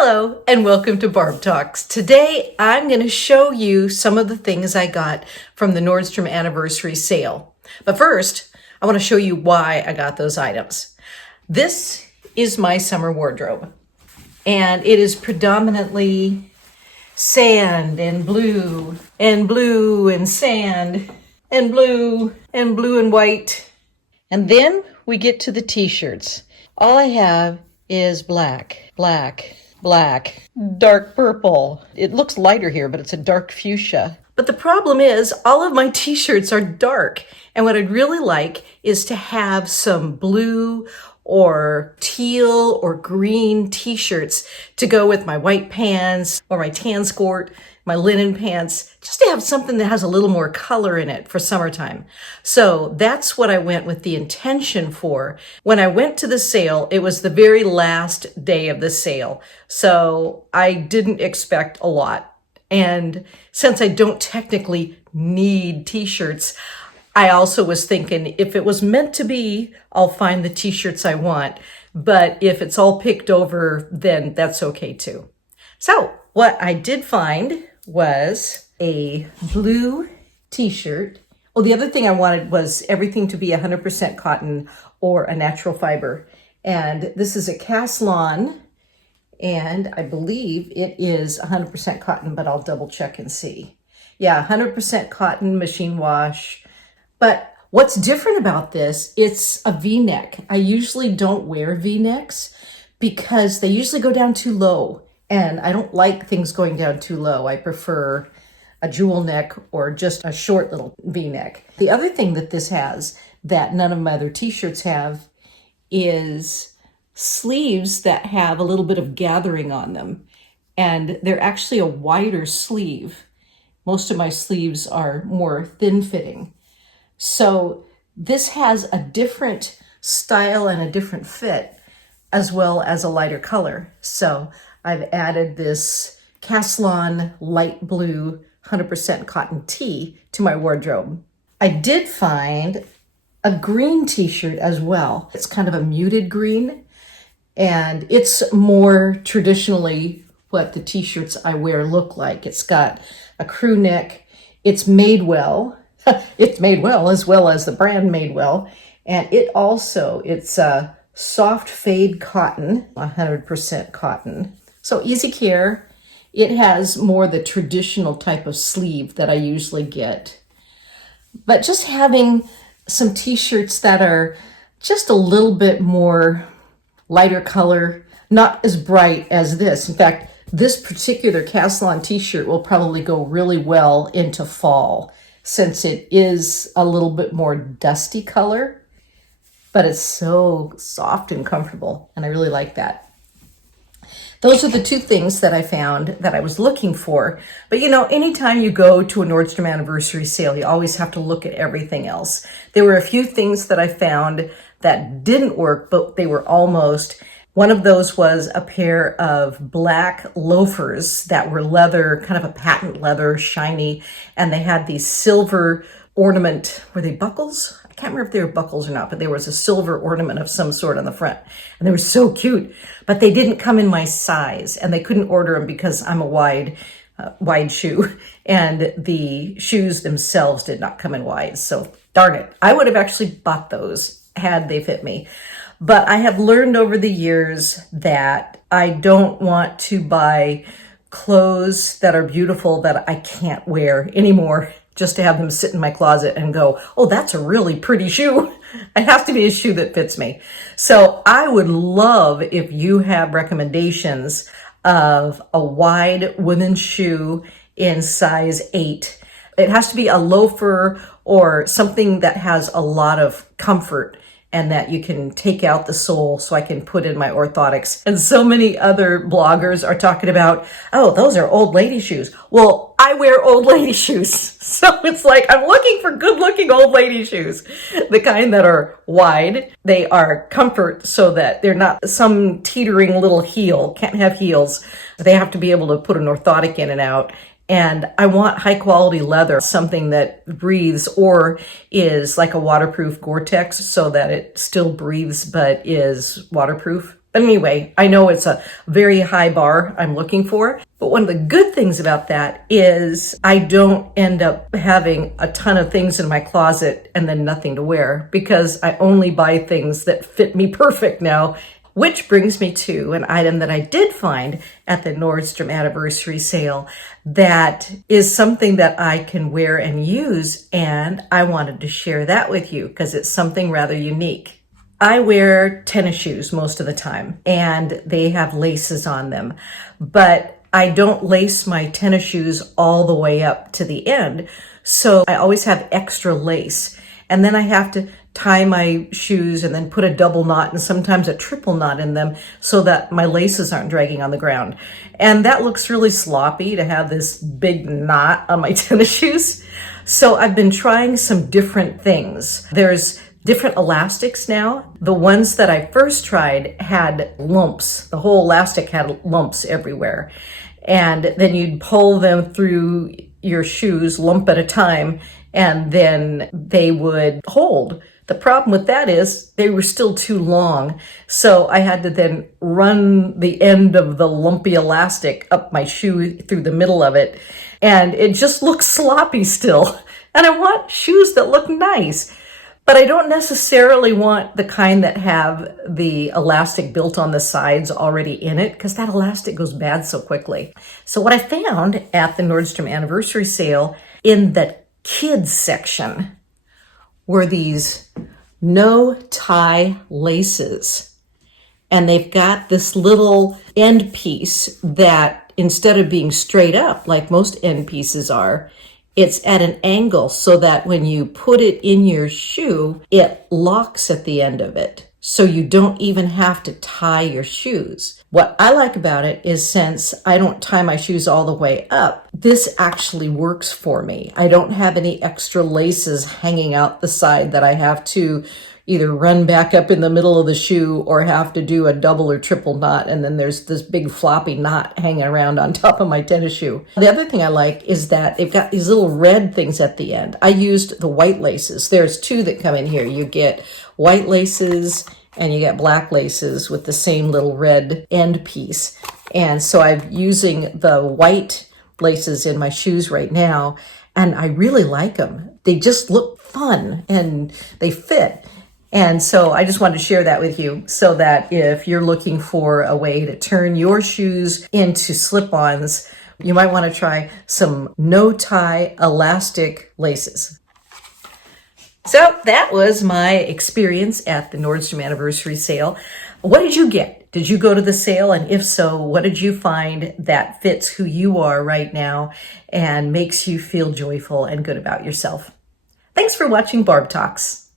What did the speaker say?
Hello and welcome to Barb Talks. Today I'm going to show you some of the things I got from the Nordstrom anniversary sale. But first, I want to show you why I got those items. This is my summer wardrobe, and it is predominantly sand and blue and blue and sand and blue and blue and white. And then we get to the t-shirts. All I have is black, dark purple. It looks lighter here, but it's a dark fuchsia. But the problem is all of my t-shirts are dark. And what I'd really like is to have some blue or teal or green t-shirts to go with my white pants or my tan skirt, my linen pants, just to have something that has a little more color in it for summertime. So that's what I went with the intention for. When I went to the sale, it was the very last day of the sale. So I didn't expect a lot. And since I don't technically need t-shirts, I also was thinking if it was meant to be, I'll find the t-shirts I want. But if it's all picked over, then that's okay too. So what I did find was a blue t-shirt. Oh, the other thing I wanted was everything to be 100% cotton or a natural fiber. And this is a Caslon, and I believe it is 100% cotton, but I'll double check and see. Yeah, 100% cotton, machine wash. But what's different about this, it's a V-neck. I usually don't wear V-necks because they usually go down too low. And I don't like things going down too low. I prefer a jewel neck or just a short little V-neck. The other thing that this has that none of my other t-shirts have is sleeves that have a little bit of gathering on them. And they're actually a wider sleeve. Most of my sleeves are more thin-fitting. So this has a different style and a different fit, as well as a lighter color. So I've added this Caslon light blue 100% cotton tee to my wardrobe. I did find a green t-shirt as well. It's kind of a muted green, and it's more traditionally what the t-shirts I wear look like. It's got a crew neck. It's made well. It's made well, as well as the brand Made Well. And it's a soft fade cotton, 100% cotton. So easy care. It has more the traditional type of sleeve that I usually get. But just having some t-shirts that are just a little bit more lighter color, not as bright as this. In fact, this particular Caslon t-shirt will probably go really well into fall, since it is a little bit more dusty color, but it's so soft and comfortable, and I really like that. Those are the two things that I found that I was looking for. But anytime you go to a Nordstrom anniversary sale, you always have to look at everything else. There were a few things that I found that didn't work, but they were almost. One of those was a pair of black loafers that were leather, kind of a patent leather, shiny, and they had these silver ornament. Were they buckles? I can't remember if they were buckles or not, but there was a silver ornament of some sort on the front, and they were so cute. But they didn't come in my size, and they couldn't order them because I'm a wide shoe, and the shoes themselves did not come in wide. So darn it, I would have actually bought those had they fit me. But I have learned over the years that I don't want to buy clothes that are beautiful that I can't wear anymore, just to have them sit in my closet and go, oh, that's a really pretty shoe. It has to be a shoe that fits me. So I would love if you have recommendations of a wide women's shoe in size 8. It has to be a loafer or something that has a lot of comfort and that you can take out the sole so I can put in my orthotics. And so many other bloggers are talking about, oh, those are old lady shoes. Well, I wear old lady shoes. So it's like, I'm looking for good looking old lady shoes. The kind that are wide. They are comfort so that they're not some teetering little heel. Can't have heels. They have to be able to put an orthotic in and out. And I want high quality leather, something that breathes or is like a waterproof Gore-Tex so that it still breathes but is waterproof. But anyway, I know it's a very high bar I'm looking for. But one of the good things about that is I don't end up having a ton of things in my closet and then nothing to wear, because I only buy things that fit me perfect now. Which brings me to an item that I did find at the Nordstrom anniversary sale that is something that I can wear and use, and I wanted to share that with you because it's something rather unique. I wear tennis shoes most of the time, and they have laces on them, but I don't lace my tennis shoes all the way up to the end, so I always have extra lace. And then I have to tie my shoes and then put a double knot and sometimes a triple knot in them so that my laces aren't dragging on the ground. And that looks really sloppy to have this big knot on my tennis shoes. So I've been trying some different things. There's different elastics now. The ones that I first tried had lumps. The whole elastic had lumps everywhere. And then you'd pull them through your shoes lump at a time, and then they would hold. The problem with that is they were still too long. So I had to then run the end of the lumpy elastic up my shoe through the middle of it. And it just looks sloppy still. And I want shoes that look nice. But I don't necessarily want the kind that have the elastic built on the sides already in it, because that elastic goes bad so quickly. So what I found at the Nordstrom anniversary sale in the kids section were these no-tie laces. And they've got this little end piece that, instead of being straight up like most end pieces are, it's at an angle so that when you put it in your shoe, it locks at the end of it. So you don't even have to tie your shoes. What I like about it is, since I don't tie my shoes all the way up, this actually works for me. I don't have any extra laces hanging out the side that I have to either run back up in the middle of the shoe or have to do a double or triple knot, and then there's this big floppy knot hanging around on top of my tennis shoe. The other thing I like is that they've got these little red things at the end. I used the white laces. There's two that come in here. You get white laces and you get black laces with the same little red end piece. And so I'm using the white laces in my shoes right now, and I really like them. They just look fun and they fit. And so I just wanted to share that with you, so that if you're looking for a way to turn your shoes into slip-ons, you might want to try some no-tie elastic laces. So that was my experience at the Nordstrom anniversary sale. What did you get? Did you go to the sale? And if so, what did you find that fits who you are right now and makes you feel joyful and good about yourself? Thanks for watching Barb Talks.